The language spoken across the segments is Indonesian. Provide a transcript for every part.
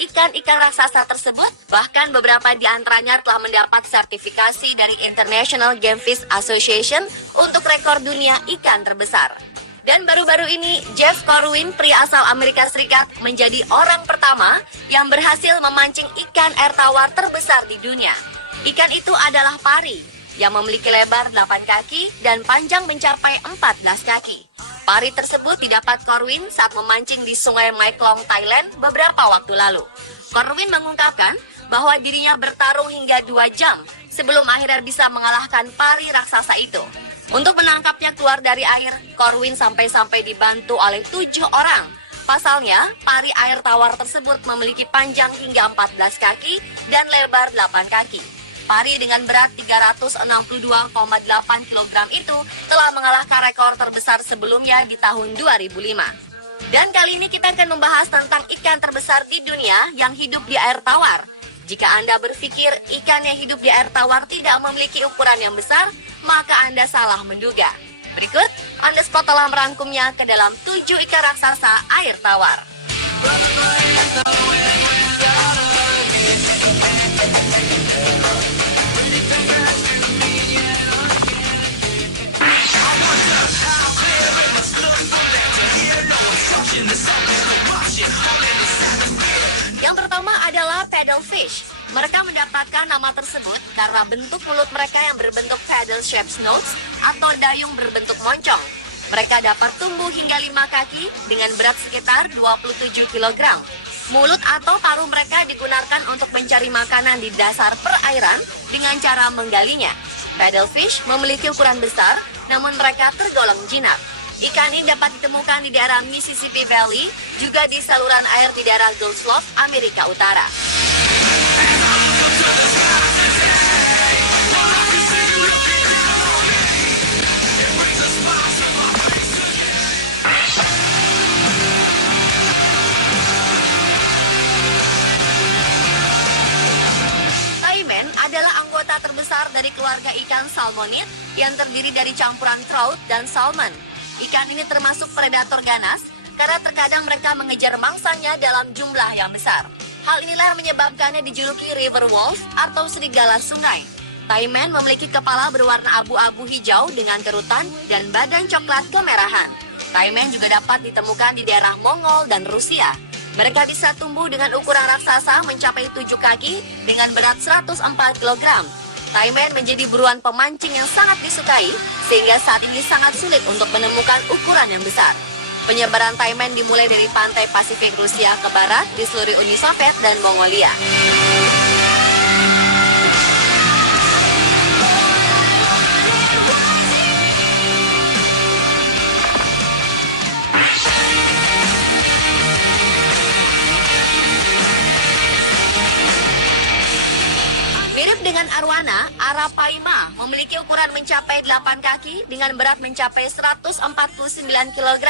ikan-ikan raksasa tersebut. Bahkan beberapa di antaranya telah mendapat sertifikasi dari International Game Fish Association untuk rekor dunia ikan terbesar. Dan baru-baru ini, Jeff Corwin, pria asal Amerika Serikat, menjadi orang pertama yang berhasil memancing ikan air tawar terbesar di dunia. Ikan itu adalah pari, yang memiliki lebar 8 kaki dan panjang mencapai 14 kaki. Pari tersebut didapat Corwin saat memancing di Sungai Mae Klong, Thailand beberapa waktu lalu. Corwin mengungkapkan bahwa dirinya bertarung hingga 2 jam sebelum akhirnya bisa mengalahkan pari raksasa itu. Untuk menangkapnya keluar dari air, Corwin sampai-sampai dibantu oleh 7 orang. Pasalnya, pari air tawar tersebut memiliki panjang hingga 14 kaki dan lebar 8 kaki. Pari dengan berat 362,8 kg itu telah mengalahkan rekor terbesar sebelumnya di tahun 2005. Dan kali ini kita akan membahas tentang ikan terbesar di dunia yang hidup di air tawar. Jika Anda berpikir ikan yang hidup di air tawar tidak memiliki ukuran yang besar, maka Anda salah menduga. Berikut, On The Spot telah merangkumnya ke dalam 7 ikan raksasa air tawar. Yang pertama adalah paddlefish. Mereka mendapatkan nama tersebut karena bentuk mulut mereka yang berbentuk paddle shaped nose atau dayung berbentuk moncong. Mereka dapat tumbuh hingga 5 kaki dengan berat sekitar 27 kg. Mulut atau paruh mereka digunakan untuk mencari makanan di dasar perairan dengan cara menggalinya. Paddlefish memiliki ukuran besar, namun mereka tergolong jinak. Ikan ini dapat ditemukan di daerah Mississippi Valley, juga di saluran air di daerah Gulf Slough, Amerika Utara. Taimen adalah anggota terbesar dari keluarga ikan salmonid yang terdiri dari campuran trout dan salmon. Ikan ini termasuk predator ganas karena terkadang mereka mengejar mangsanya dalam jumlah yang besar. Hal inilah yang menyebabkannya dijuluki river wolf atau serigala sungai. Taimen memiliki kepala berwarna abu-abu hijau dengan kerutan dan badan coklat kemerahan. Taimen juga dapat ditemukan di daerah Mongol dan Rusia. Mereka bisa tumbuh dengan ukuran raksasa mencapai 7 kaki dengan berat 104 kg. Taimen menjadi buruan pemancing yang sangat disukai, sehingga saat ini sangat sulit untuk menemukan ukuran yang besar. Penyebaran taimen dimulai dari pantai Pasifik Rusia ke barat di seluruh Uni Soviet dan Mongolia. Mirip dengan arwana, arapaima memiliki ukuran mencapai 8 kaki dengan berat mencapai 149 kg.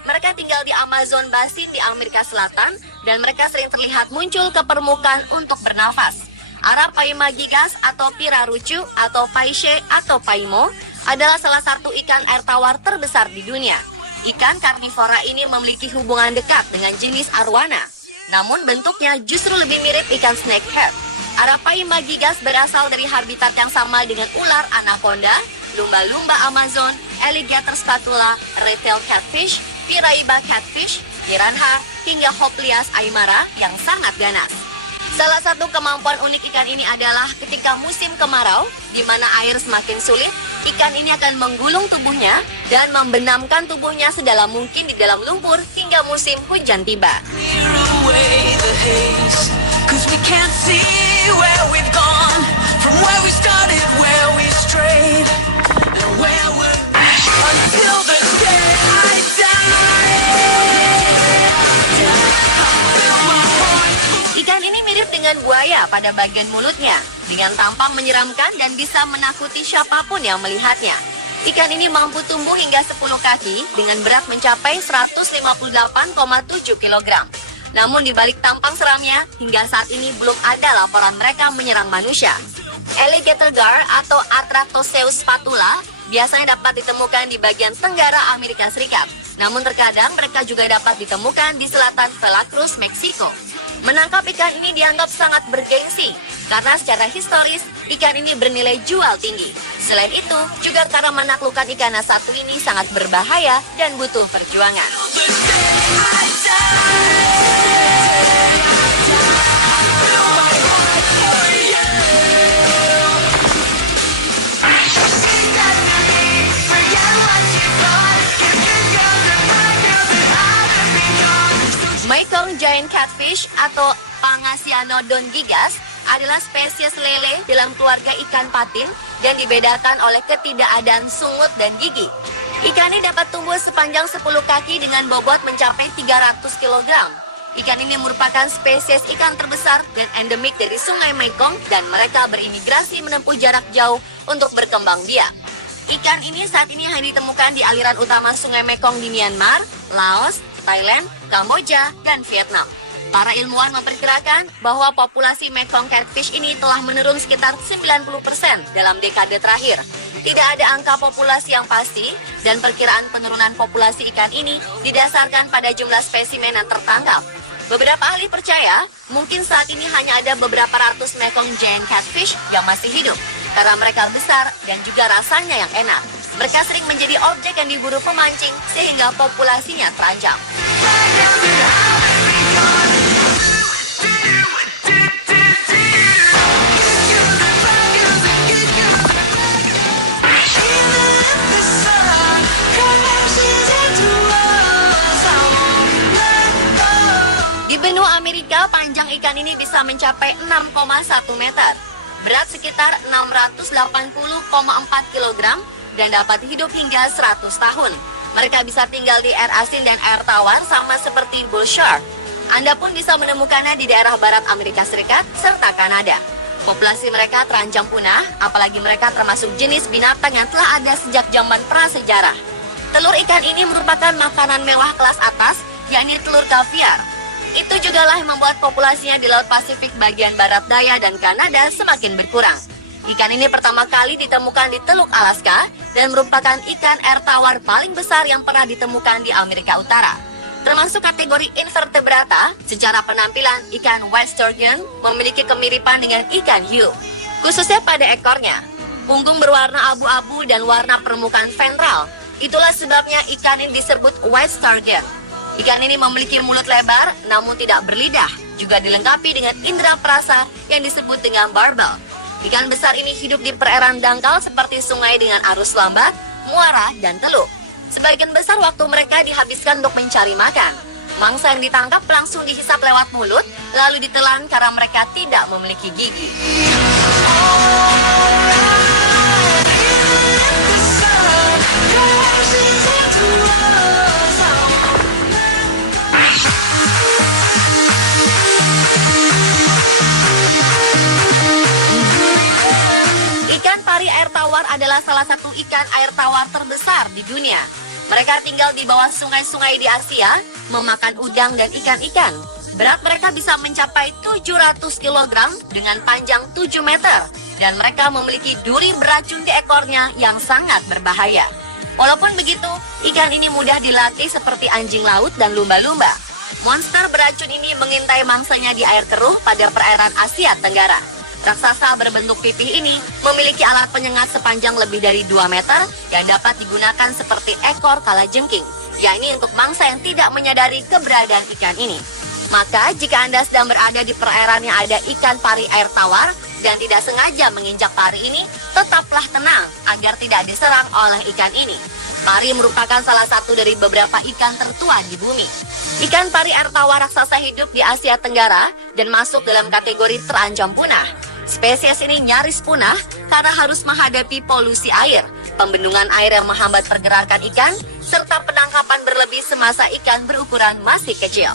Mereka tinggal di Amazon Basin di Amerika Selatan dan mereka sering terlihat muncul ke permukaan untuk bernafas. Arapaima gigas atau pirarucu atau paishe atau paimo adalah salah satu ikan air tawar terbesar di dunia. Ikan karnivora ini memiliki hubungan dekat dengan jenis arwana, namun bentuknya justru lebih mirip ikan snakehead. Arapaima gigas berasal dari habitat yang sama dengan ular anaconda, lumba-lumba Amazon, alligator spatula, red-tailed catfish, piraiba catfish, piranha, hingga Hopleas aymara yang sangat ganas. Salah satu kemampuan unik ikan ini adalah ketika musim kemarau, di mana air semakin sulit, ikan ini akan menggulung tubuhnya dan membenamkan tubuhnya sedalam mungkin di dalam lumpur hingga musim hujan tiba. Ikan ini mirip dengan buaya pada bagian mulutnya, dengan tampang menyeramkan dan bisa menakuti siapapun yang melihatnya. Ikan ini mampu tumbuh hingga 10 kaki dengan berat mencapai 158,7 kg. Namun di balik tampang seramnya, hingga saat ini belum ada laporan mereka menyerang manusia. Alligator gar atau Atractoseus spatula biasanya dapat ditemukan di bagian tenggara Amerika Serikat. Namun terkadang mereka juga dapat ditemukan di selatan Veracruz, Meksiko. Menangkap ikan ini dianggap sangat bergengsi karena secara historis ikan ini bernilai jual tinggi. Selain itu, juga karena menaklukkan ikan satu ini sangat berbahaya dan butuh perjuangan. Mekong Giant Catfish atau Pangasianodon gigas adalah spesies lele dalam keluarga ikan patin dan dibedakan oleh ketidakadaan sungut dan gigi. Ikan ini dapat tumbuh sepanjang 10 kaki dengan bobot mencapai 300 kg. Ikan ini merupakan spesies ikan terbesar dan endemik dari Sungai Mekong dan mereka berimigrasi menempuh jarak jauh untuk berkembang biak. Ikan ini saat ini hanya ditemukan di aliran utama Sungai Mekong di Myanmar, Laos, Thailand, Kamboja, dan Vietnam. Para ilmuwan memperkirakan bahwa populasi Mekong Catfish ini telah menurun sekitar 90% dalam dekade terakhir. Tidak ada angka populasi yang pasti dan perkiraan penurunan populasi ikan ini didasarkan pada jumlah spesimen yang tertangkap. Beberapa ahli percaya mungkin saat ini hanya ada beberapa ratus Mekong Giant Catfish yang masih hidup karena mereka besar dan juga rasanya yang enak. Mereka sering menjadi objek yang diburu pemancing sehingga populasinya terancam. Di benua Amerika, panjang ikan ini bisa mencapai 6,1 meter, berat sekitar 680,4 kg, dan dapat hidup hingga 100 tahun. Mereka bisa tinggal di air asin dan air tawar sama seperti bull shark. Anda pun bisa menemukannya di daerah barat Amerika Serikat serta Kanada. Populasi mereka terancam punah, apalagi mereka termasuk jenis binatang yang telah ada sejak zaman prasejarah. Telur ikan ini merupakan makanan mewah kelas atas, yakni telur kaviar. Itu jugalah yang membuat populasinya di Laut Pasifik bagian barat daya dan Kanada semakin berkurang. Ikan ini pertama kali ditemukan di Teluk Alaska dan merupakan ikan air tawar paling besar yang pernah ditemukan di Amerika Utara. Termasuk kategori invertebrata, secara penampilan ikan White Sturgeon memiliki kemiripan dengan ikan hiu, khususnya pada ekornya. Punggung berwarna abu-abu dan warna permukaan ventral. Itulah sebabnya ikan ini disebut White Sturgeon. Ikan ini memiliki mulut lebar namun tidak berlidah, juga dilengkapi dengan indera perasa yang disebut dengan barbel. Ikan besar ini hidup di perairan dangkal seperti sungai dengan arus lambat, muara, dan teluk. Sebagian besar waktu mereka dihabiskan untuk mencari makan. Mangsa yang ditangkap langsung dihisap lewat mulut, lalu ditelan karena mereka tidak memiliki gigi. Ikan pari air tawar adalah salah satu ikan air tawar terbesar di dunia. Mereka tinggal di bawah sungai-sungai di Asia, memakan udang dan ikan-ikan. Berat mereka bisa mencapai 700 kg dengan panjang 7 meter. Dan mereka memiliki duri beracun di ekornya yang sangat berbahaya. Walaupun begitu, ikan ini mudah dilatih seperti anjing laut dan lumba-lumba. Monster beracun ini mengintai mangsanya di air keruh pada perairan Asia Tenggara. Raksasa berbentuk pipih ini memiliki alat penyengat sepanjang lebih dari 2 meter yang dapat digunakan seperti ekor kalajengking, yakni untuk mangsa yang tidak menyadari keberadaan ikan ini. Maka jika Anda sedang berada di perairan yang ada ikan pari air tawar dan tidak sengaja menginjak pari ini, tetaplah tenang agar tidak diserang oleh ikan ini. Pari merupakan salah satu dari beberapa ikan tertua di bumi. Ikan pari air tawar raksasa hidup di Asia Tenggara dan masuk dalam kategori terancam punah. Spesies ini nyaris punah karena harus menghadapi polusi air, pembendungan air yang menghambat pergerakan ikan, serta penangkapan berlebih semasa ikan berukuran masih kecil.